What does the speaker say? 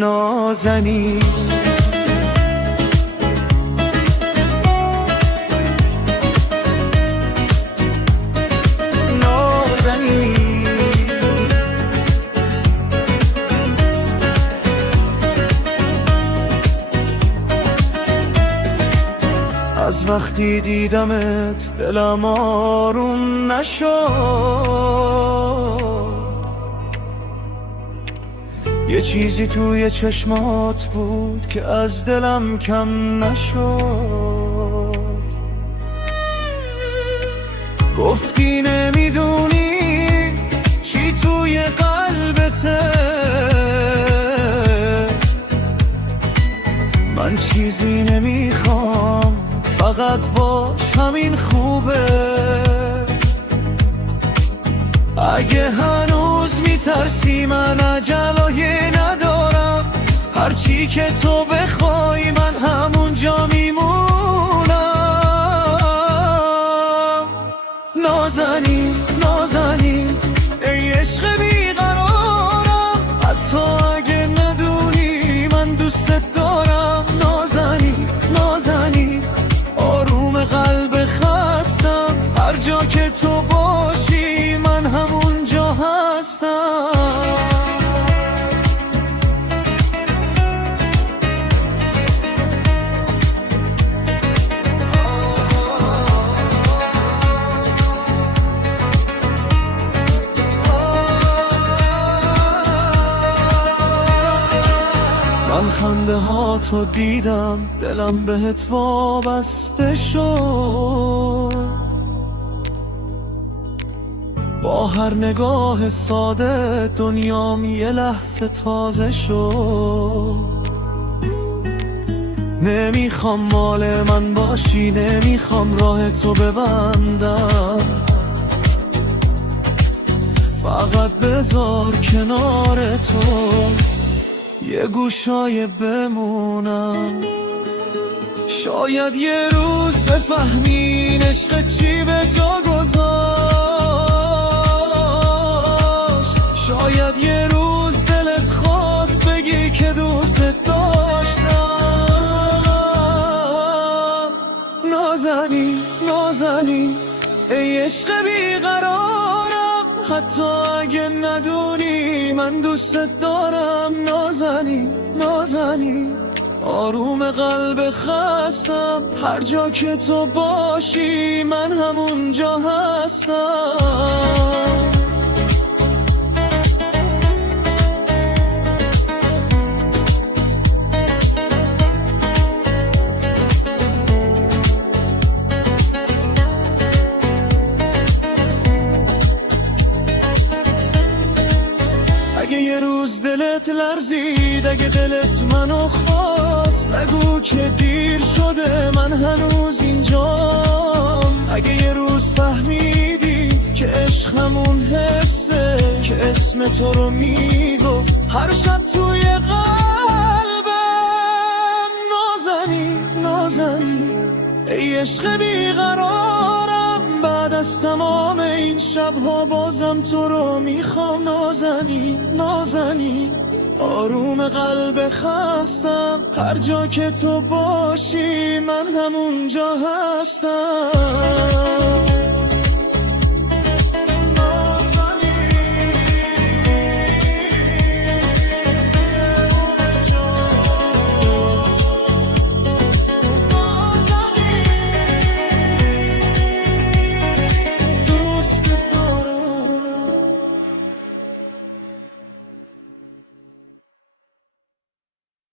نازنین. از وقتی دیدمت دلم آروم نشد، یه چیزی توی چشمات بود که از دلم کم نشد. گفتی نمیدونی چی توی قلبته، من چیزی نمیخوام فقط باش همین خوبه. اگه هنوز میترسی من عجله‌ای ندارم، هرچی که تو بخوای من همونجا میمونم. نازنین نازنین ای عشق بیقرارم، حتی اگه ندونی من دوست دارم. نازنین نازنین آروم قلب خستم، هر جا که تو باشی من همونجا هستم. من خنده ها تو دیدم، دلم بهت وابسته شد. با هر نگاه ساده دنیام یه لحظه تازه شد. نمیخوام مال من باشی، نمیخوام راه تو ببندم، فقط بذار کنار تو یه گوشای بمونم. شاید یه روز بفهمین عشق چی به جا گذاشت، شاید یه روز دلت خواست بگی که دوست داشتم. نازنین نازنین ای عشق بیقرارم، حتی اگه ندونی من دوست دارم. نازنین نازنین آروم قلب خستم، هر جا که تو باشی من همونجا هستم. اگه یه روز دلت لرزید، اگه دلت منو خواست، نگو که دیر شده من هنوز اینجام. اگه یه روز فهمیدی که عشق همون حسه که اسم تو رو میگفت هر شب توی قلبم. نازنین نازنین ای عشق بیقرارم، بعد از تمام این شبها بازم تو رو میخوام. نازنین نازنین آروم قلب خستم، هر جا که تو باشی من همونجا هستم.